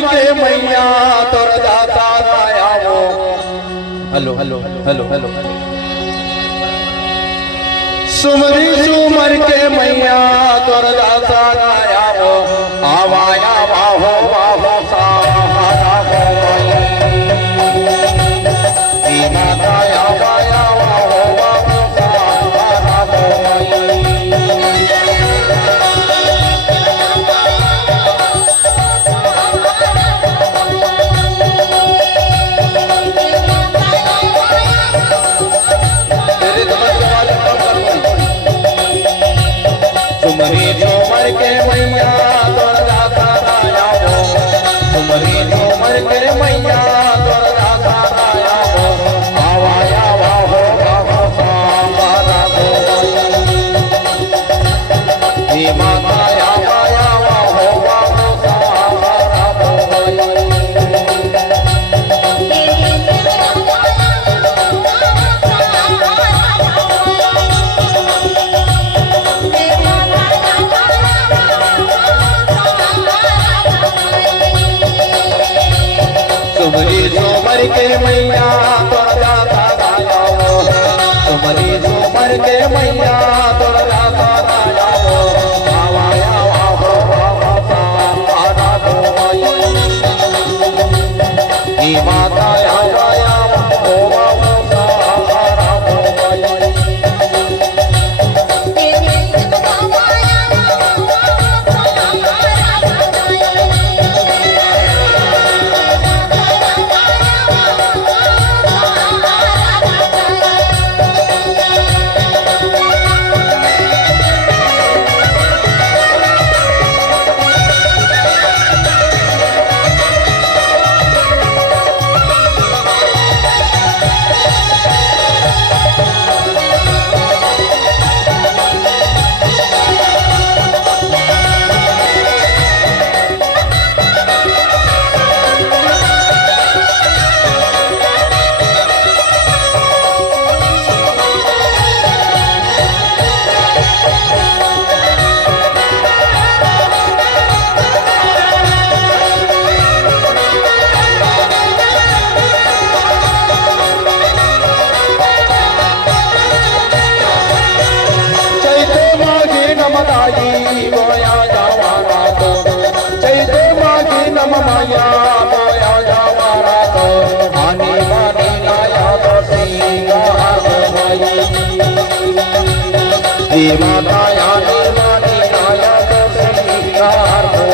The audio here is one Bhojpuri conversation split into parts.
के मैया तोर दाता आयो। हेलो हेलो हेलो हेलो सुमरी सुमर के मैया तोर दाता आयो। आवाया बाहो बाहो सहारा हो माता आवाया बाहो बाहो सहारा हो। सुमरी झूमर के मैया तोर दाता आयो। सुमरी झूमर के मैया तोर दाता आयो। आवाया बाहो बाहो सहारा हो माता आवाया बाहो बाहो सहारा हो। सुमरी झूमर के मैया तोर दाता आयो। सुमरी झूमर के मैया तोर दाता आयो। आवाया बाहो बाहो सहारा हो माता आवाया बाहो बाहो सहारा हो। बोया जावारा तो चैते मागी नम माया बोया जावारा तो आनी मानी लाया तो सिंगार हो माता आनी मानी लाया तो सिंगार हो।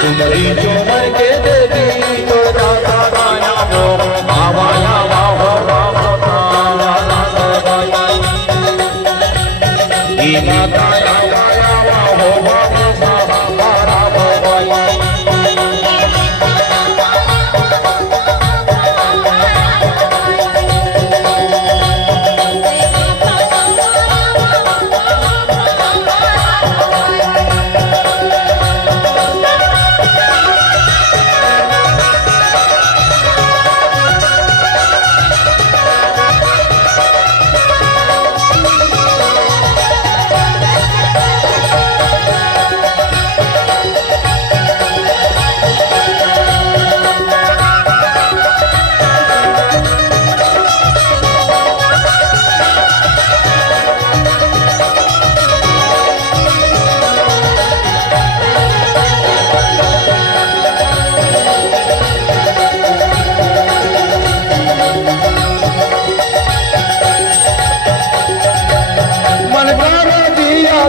सुमरी झूमर के देवी तोर दाता आया हो। आवाया बाहो बाहो सहारा हो माता आवाया बाहो बाहो सहारा हो।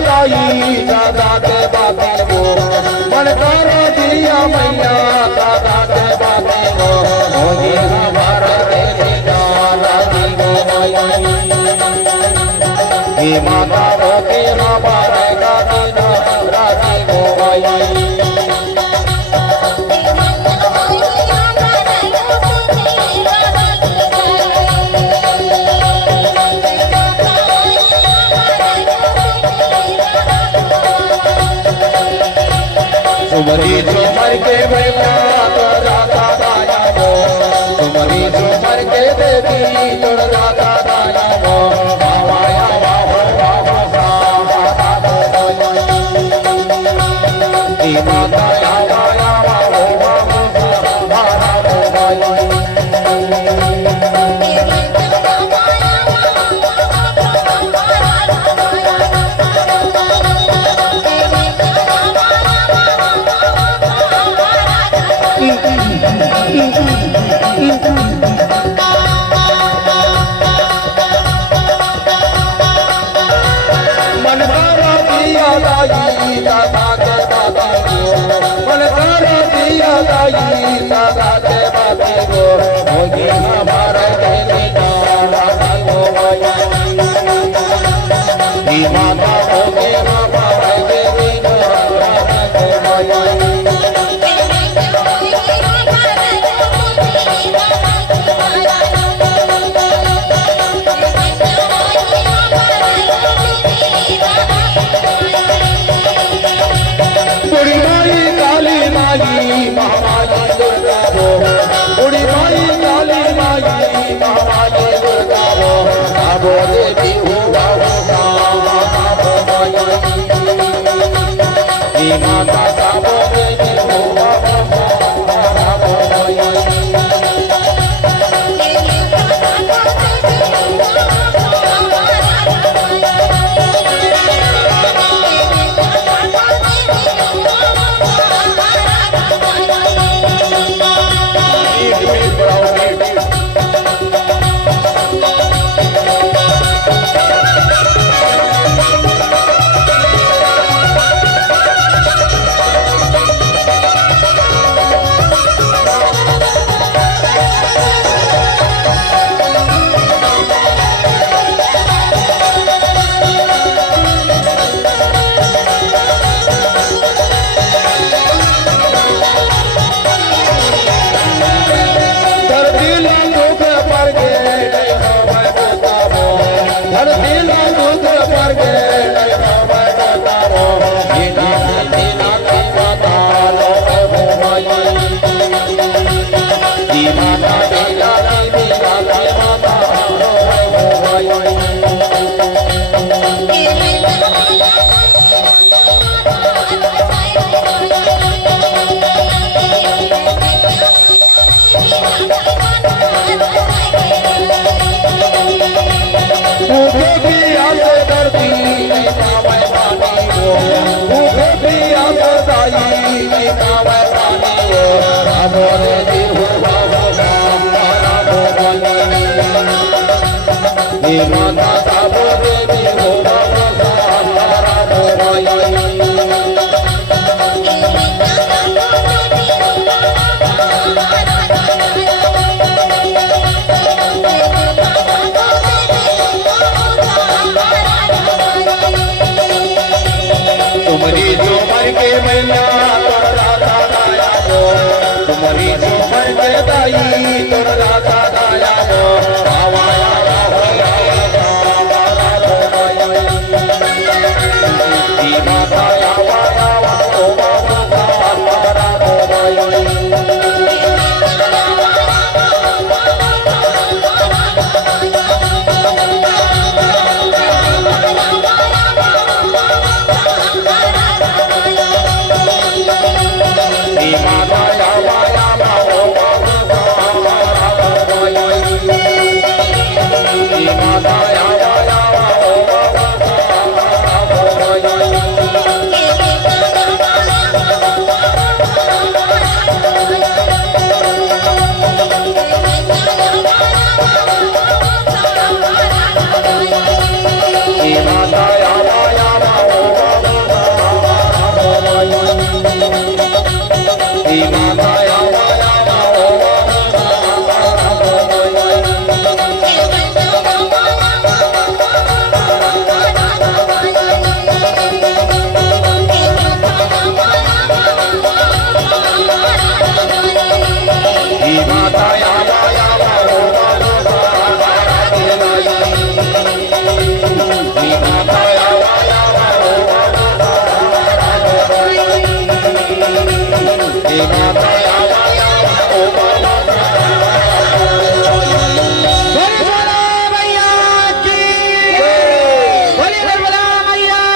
दाई दादा के बाते वो मन करो दिया मैया दादा के बाते वो होगी हमारा तेरी दादा की वो ये माता होगी हमारे दादी राजी वो तुम्हारी चुमर के मैया तो राधा दाया वो तुम्हारी चुमर के देवी तो राधा दाया वो आवाया वाहो वाहो साहा दाया माता आवाया वाहो वाहो साहा दाया मन करो दिया दाई दादा के बाते वो मन करो दिया दाई दादा के बाते वो होगी हमारे तेरी दादा वो माता होगी हमारे तेरी दादा बुढ़ी माई काली माई महामाई दुर्गा वो बुढ़ी माई काली माई महामाई दुर्गा वो आबो देवी हुआ ये माता साबो देवी हुआ माता साबो देवी हो तुम्हारी चुमर के मैया तो राधा दाया वो तुम्हारी चुमर के दाई तो राधा दाया वो आवाया माता आवाया वाहो माता